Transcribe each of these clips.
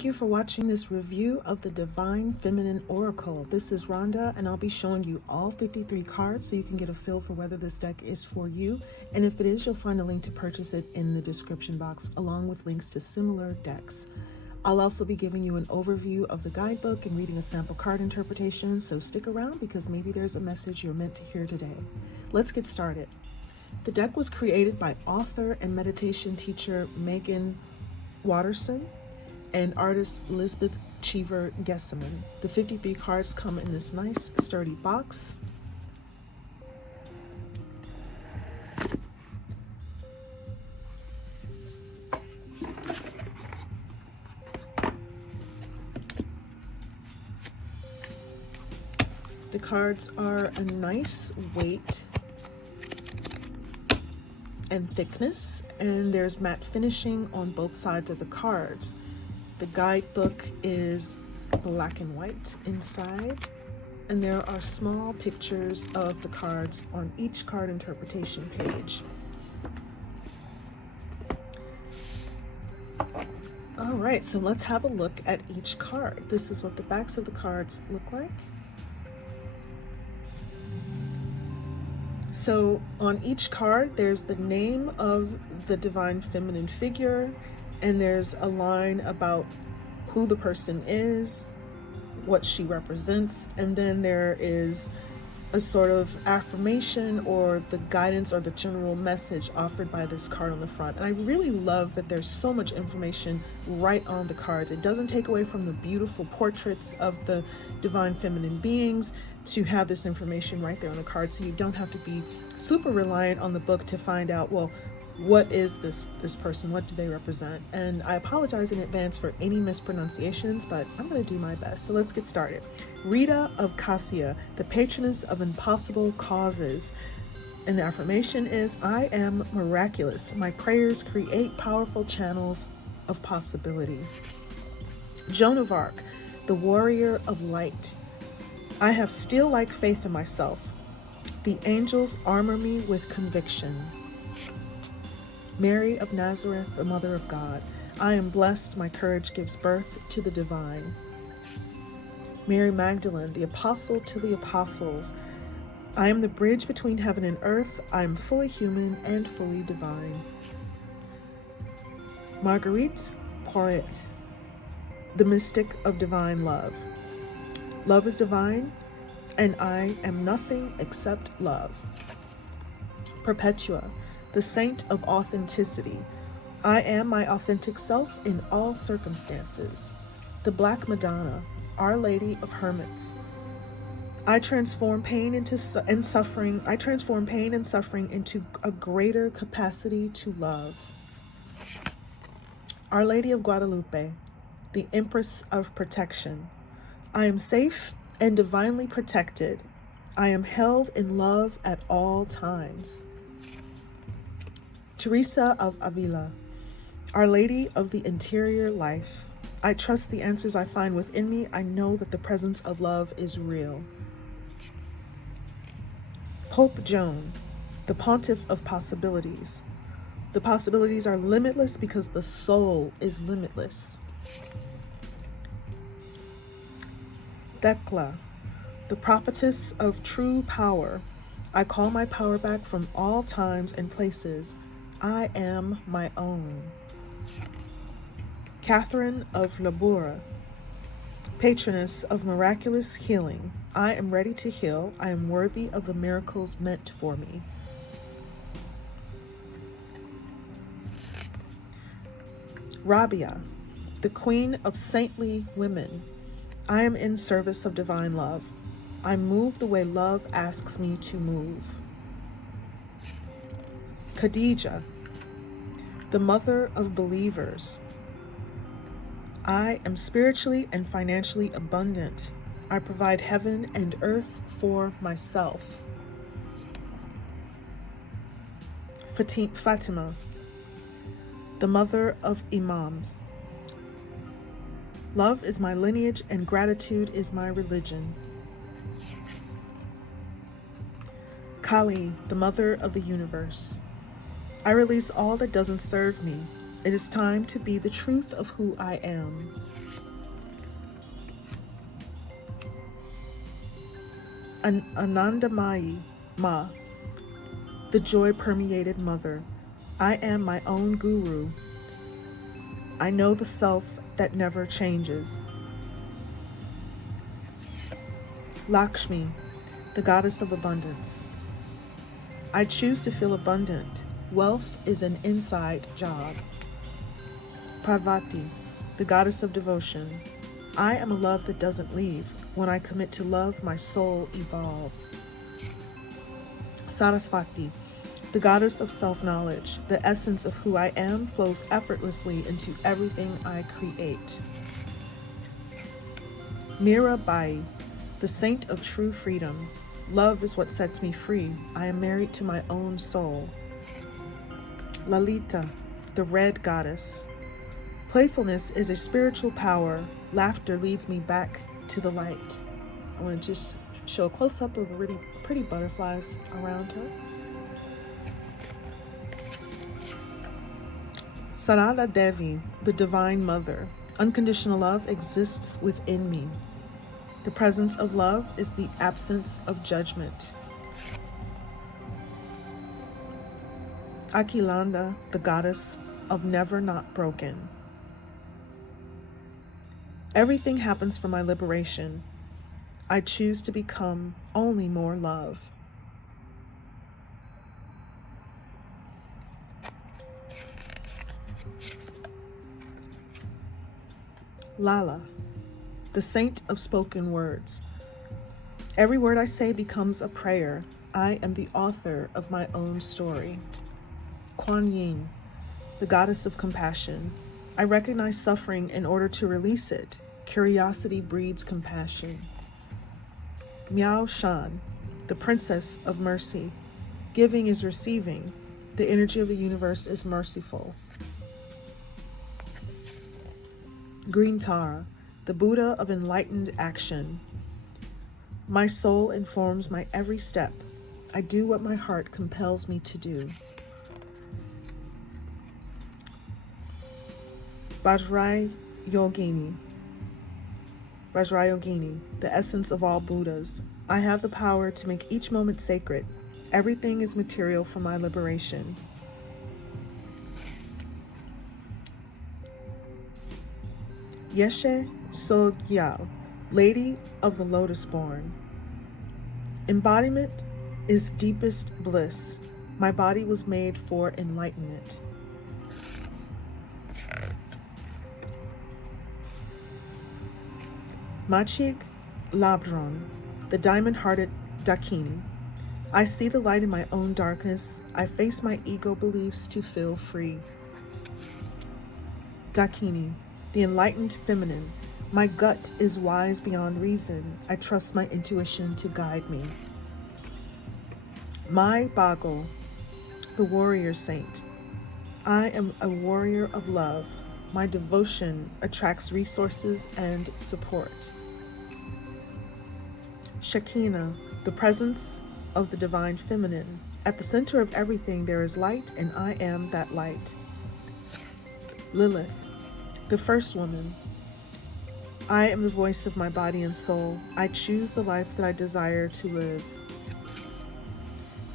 Thank you for watching this review of the Divine Feminine Oracle. This is Rhonda, and I'll be showing you all 53 cards so you can get a feel for whether this deck is for you. And if it is, you'll find a link to purchase it in the description box, along with links to similar decks. I'll also be giving you an overview of the guidebook and reading a sample card interpretation, so stick around because maybe there's a message you're meant to hear today. Let's get started. The deck was created by author and meditation teacher Meggan Watterson and artist Elizabeth Cheever-Gessaman. The 53 cards come in this nice sturdy box. The cards are a nice weight and thickness, and there's matte finishing on both sides of the cards. The guidebook is black and white inside, and there are small pictures of the cards on each card interpretation page. All right, so let's have a look at each card. This is what the backs of the cards look like. So on each card, there's the name of the divine feminine figure, and there's a line about who the person is, what she represents, and then there is a sort of affirmation or the guidance or the general message offered by this card on the front. And I really love that there's so much information right on the cards. It doesn't take away from the beautiful portraits of the divine feminine beings to have this information right there on the card, so you don't have to be super reliant on the book to find out, well, what is this person? What do they represent? And I apologize in advance for any mispronunciations, but I'm going to do my best. So let's get started. Rita of Cassia, the patroness of impossible causes. And the affirmation is, I am miraculous. My prayers create powerful channels of possibility. Joan of Arc, the warrior of light. I have steel-like faith in myself. The angels armor me with conviction. Mary of Nazareth, the Mother of God. I am blessed, my courage gives birth to the divine. Mary Magdalene, the apostle to the apostles. I am the bridge between heaven and earth. I am fully human and fully divine. Marguerite Porete, the mystic of divine love. Love is divine, and I am nothing except love. Perpetua, the saint of authenticity. I am my authentic self in all circumstances. The Black Madonna, Our Lady of Hermits. I transform pain and suffering into a greater capacity to love. Our Lady of Guadalupe, the Empress of Protection. I am safe and divinely protected. I am held in love at all times. Teresa of Avila, Our Lady of the Interior Life. I trust the answers I find within me. I know that the presence of love is real. Pope Joan, the Pontiff of Possibilities. The possibilities are limitless because the soul is limitless. Thecla, the Prophetess of True Power. I call my power back from all times and places. I am my own. Catherine of Labora, patroness of miraculous healing. I am ready to heal. I am worthy of the miracles meant for me. Rabia, the queen of saintly women. I am in service of divine love. I move the way love asks me to move. Khadija, the mother of believers. I am spiritually and financially abundant. I provide heaven and earth for myself. Fatima, the mother of imams. Love is my lineage and gratitude is my religion. Kali, the mother of the universe. I release all that doesn't serve me. It is time to be the truth of who I am. Anandamayi Ma, the joy-permeated mother. I am my own guru. I know the self that never changes. Lakshmi, the goddess of abundance. I choose to feel abundant. Wealth is an inside job. Parvati, the goddess of devotion. I am a love that doesn't leave. When I commit to love, my soul evolves. Saraswati, the goddess of self-knowledge. The essence of who I am flows effortlessly into everything I create. Mirabai, the saint of true freedom. Love is what sets me free. I am married to my own soul. Lalita, the red goddess. Playfulness is a spiritual power. Laughter leads me back to the light. I want to just show a close-up of really pretty butterflies around her. Sarada Devi, the divine mother. Unconditional love exists within me. The presence of love is the absence of judgment. Akilanda, the goddess of never not broken. Everything happens for my liberation. I choose to become only more love. Lala, the saint of spoken words. Every word I say becomes a prayer. I am the author of my own story. Kuan Yin, the goddess of compassion. I recognize suffering in order to release it. Curiosity breeds compassion. Miao Shan, the princess of mercy. Giving is receiving. The energy of the universe is merciful. Green Tara, the Buddha of enlightened action. My soul informs my every step. I do what my heart compels me to do. Vajrayogini, the essence of all Buddhas. I have the power to make each moment sacred. Everything is material for my liberation. Yeshe Sogyal, Lady of the Lotus Born. Embodiment is deepest bliss. My body was made for enlightenment. Machig Labdron, the diamond-hearted Dakini. I see the light in my own darkness. I face my ego beliefs to feel free. Dakini, the enlightened feminine. My gut is wise beyond reason. I trust my intuition to guide me. Mai Bagal, the warrior saint. I am a warrior of love. My devotion attracts resources and support. Shekinah, the presence of the divine feminine. At the center of everything there is light, and I am that light. Lilith, the first woman. I am the voice of my body and soul. I choose the life that I desire to live.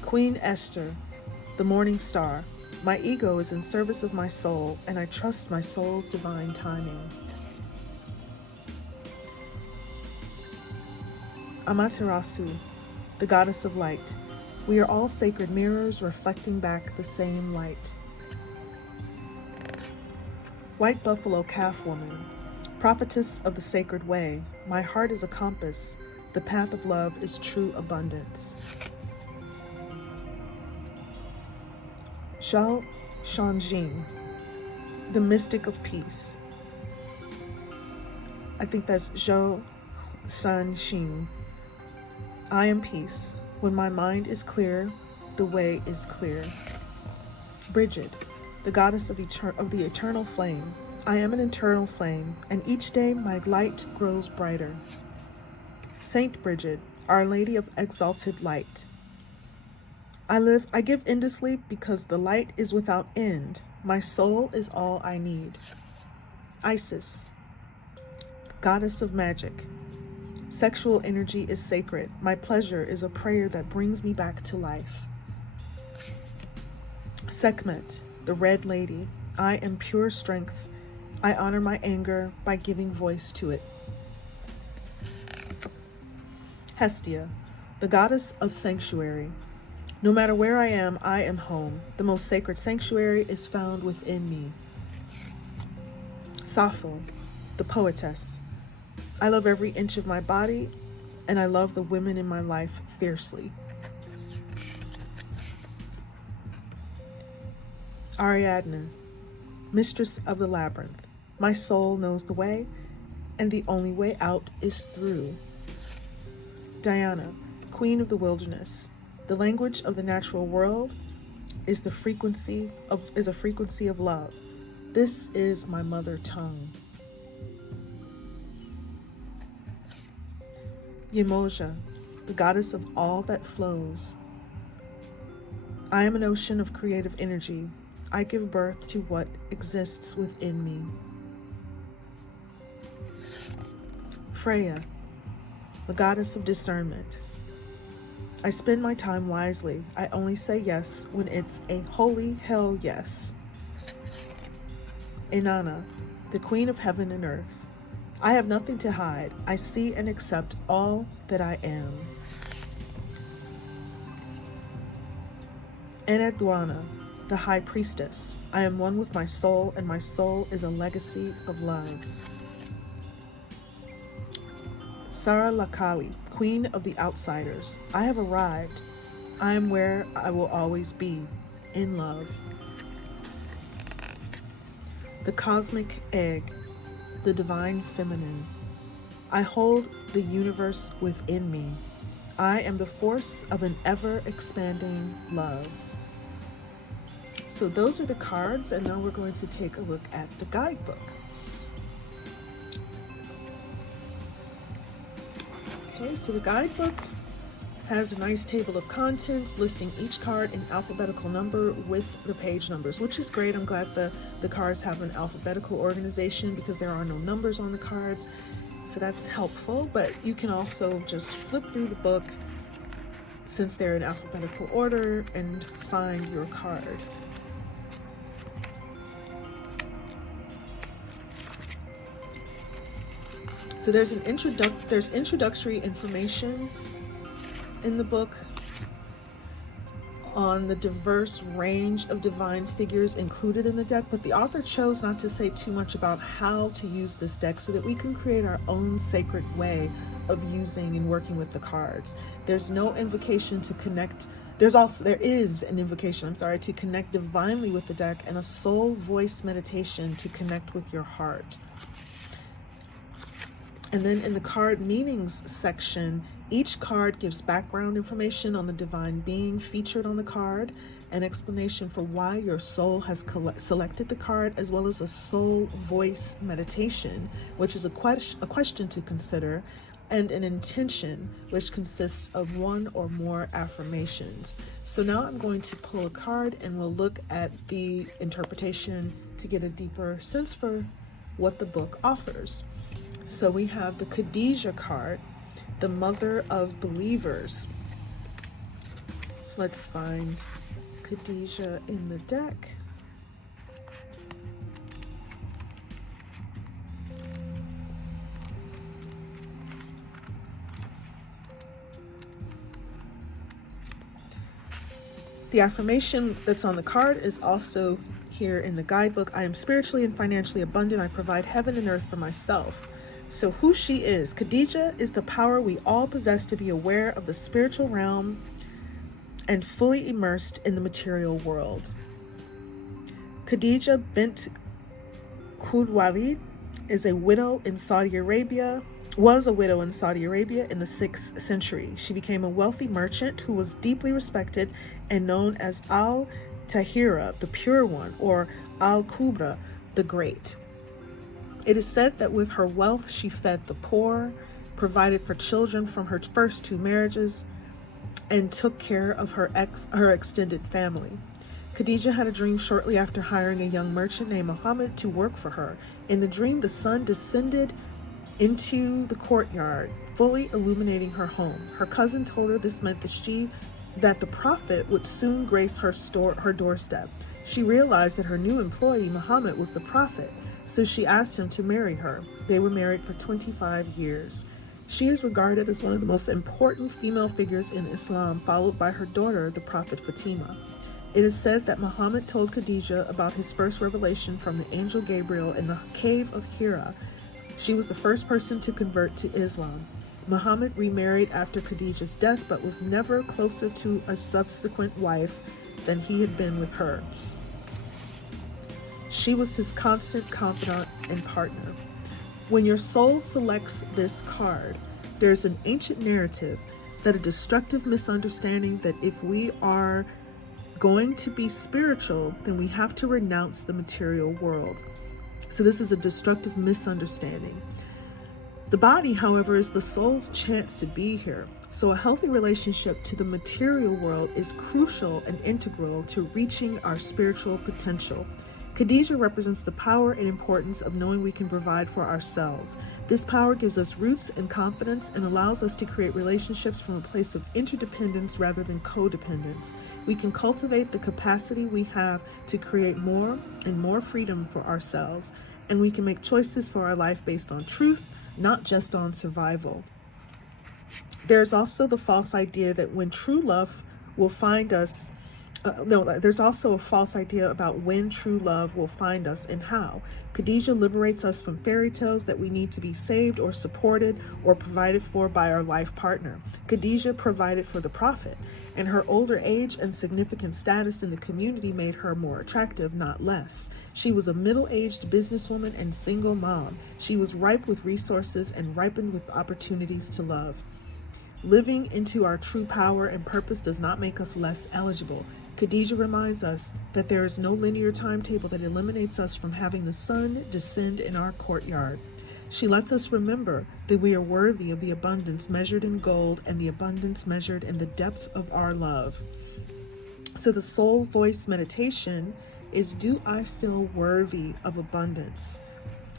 Queen Esther, the morning star. My ego is in service of my soul, and I trust my soul's divine timing. Amaterasu, the goddess of light. We are all sacred mirrors reflecting back the same light. White buffalo calf woman, prophetess of the sacred way. My heart is a compass. The path of love is true abundance. Zhao Shanjing, the mystic of peace. I think that's Zhao Sanxing. I am peace. When my mind is clear, the way is clear. Bridget, the goddess of the eternal flame. I am an eternal flame, and each day my light grows brighter. Saint Bridget, Our Lady of Exalted Light. I give in to sleep because the light is without end. My soul is all I need. Isis, goddess of magic. Sexual energy is sacred. My pleasure is a prayer that brings me back to life. Sekhmet, the red lady. I am pure strength. I honor my anger by giving voice to it. Hestia, the goddess of sanctuary. No matter where I am home. The most sacred sanctuary is found within me. Sappho, the poetess. I love every inch of my body, and I love the women in my life fiercely. Ariadne, mistress of the labyrinth. My soul knows the way, and the only way out is through. Diana, queen of the wilderness. The language of the natural world is a frequency of love. This is my mother tongue. Yemoja, the goddess of all that flows. I am an ocean of creative energy. I give birth to what exists within me. Freya, the goddess of discernment. I spend my time wisely. I only say yes when it's a holy hell yes. Inanna, the queen of heaven and earth. I have nothing to hide. I see and accept all that I am. Enheduanna, the high priestess. I am one with my soul, and my soul is a legacy of love. Sara Lakali, queen of the outsiders. I have arrived. I am where I will always be, in love. The cosmic egg, the divine feminine. I hold the universe within me. I am the force of an ever-expanding love. So those are the cards, and now we're going to take a look at the guidebook. Okay, so the guidebook has a nice table of contents listing each card in alphabetical number with the page numbers, which is great. I'm glad the cards have an alphabetical organization because there are no numbers on the cards. So that's helpful, but you can also just flip through the book since they're in alphabetical order and find your card. So there's introductory information in the book on the diverse range of divine figures included in the deck, but the author chose not to say too much about how to use this deck so that we can create our own sacred way of using and working with the cards. There's no invocation to connect. There is an invocation, to connect divinely with the deck, and a soul voice meditation to connect with your heart. And then in the card meanings section, each card gives background information on the divine being featured on the card, an explanation for why your soul has selected the card, as well as a soul voice meditation, which is a question to consider, and an intention, which consists of one or more affirmations. So now I'm going to pull a card and we'll look at the interpretation to get a deeper sense for what the book offers. So we have the Khadijah card, the mother of believers. So let's find Khadijah in the deck. The affirmation that's on the card is also here in the guidebook. I am spiritually and financially abundant. I provide heaven and earth for myself. So who she is, Khadijah is the power we all possess to be aware of the spiritual realm and fully immersed in the material world. Khadijah bint Khuwailid was a widow in Saudi Arabia in the 6th century. She became a wealthy merchant who was deeply respected and known as Al-Tahira, the Pure One, or Al-Kubra, the Great. It is said that with her wealth, she fed the poor, provided for children from her first 2 marriages, and took care of her extended family. Khadija had a dream shortly after hiring a young merchant named Muhammad to work for her. In the dream, the sun descended into the courtyard, fully illuminating her home. Her cousin told her this meant that the prophet would soon grace her doorstep. She realized that her new employee, Muhammad, was the prophet, so she asked him to marry her. They were married for 25 years. She is regarded as one of the most important female figures in Islam, followed by her daughter, the Prophet Fatima. It is said that Muhammad told Khadija about his first revelation from the angel Gabriel in the cave of Hira. She was the first person to convert to Islam. Muhammad remarried after Khadija's death, but was never closer to a subsequent wife than he had been with her. She was his constant confidant and partner. When your soul selects this card, there's an ancient narrative that a destructive misunderstanding that if we are going to be spiritual, then we have to renounce the material world. So this is a destructive misunderstanding. The body, however, is the soul's chance to be here. So a healthy relationship to the material world is crucial and integral to reaching our spiritual potential. Khadija represents the power and importance of knowing we can provide for ourselves. This power gives us roots and confidence and allows us to create relationships from a place of interdependence rather than codependence. We can cultivate the capacity we have to create more and more freedom for ourselves, and we can make choices for our life based on truth, not just on survival. There's also the false idea that when true love will find us there's also a false idea about when true love will find us and how. Khadija liberates us from fairy tales that we need to be saved or supported or provided for by our life partner. Khadija provided for the prophet, and her older age and significant status in the community made her more attractive, not less. She was a middle-aged businesswoman and single mom. She was ripe with resources and ripened with opportunities to love. Living into our true power and purpose does not make us less eligible. Khadija reminds us that there is no linear timetable that eliminates us from having the sun descend in our courtyard. She lets us remember that we are worthy of the abundance measured in gold and the abundance measured in the depth of our love. So the soul voice meditation is, do I feel worthy of abundance?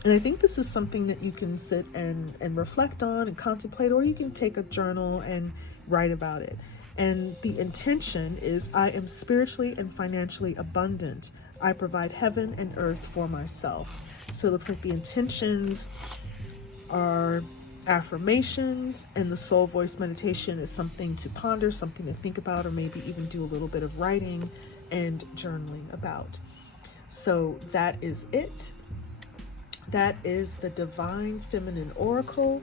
And I think this is something that you can sit and reflect on and contemplate, or you can take a journal and write about it. And the intention is, I am spiritually and financially abundant. I provide heaven and earth for myself. So it looks like the intentions are affirmations, and the soul voice meditation is something to ponder, something to think about, or maybe even do a little bit of writing and journaling about. So that is it. That is the Divine Feminine Oracle.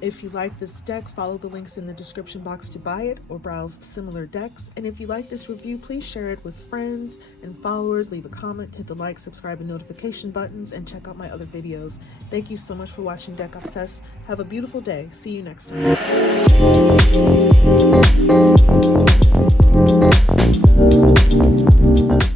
If you like this deck, follow the links in the description box to buy it or browse similar decks. And if you like this review, please share it with friends and followers, leave a comment, hit the like, subscribe, and notification buttons, and check out my other videos. Thank you so much for watching Deck Obsessed. Have a beautiful day. See you next time.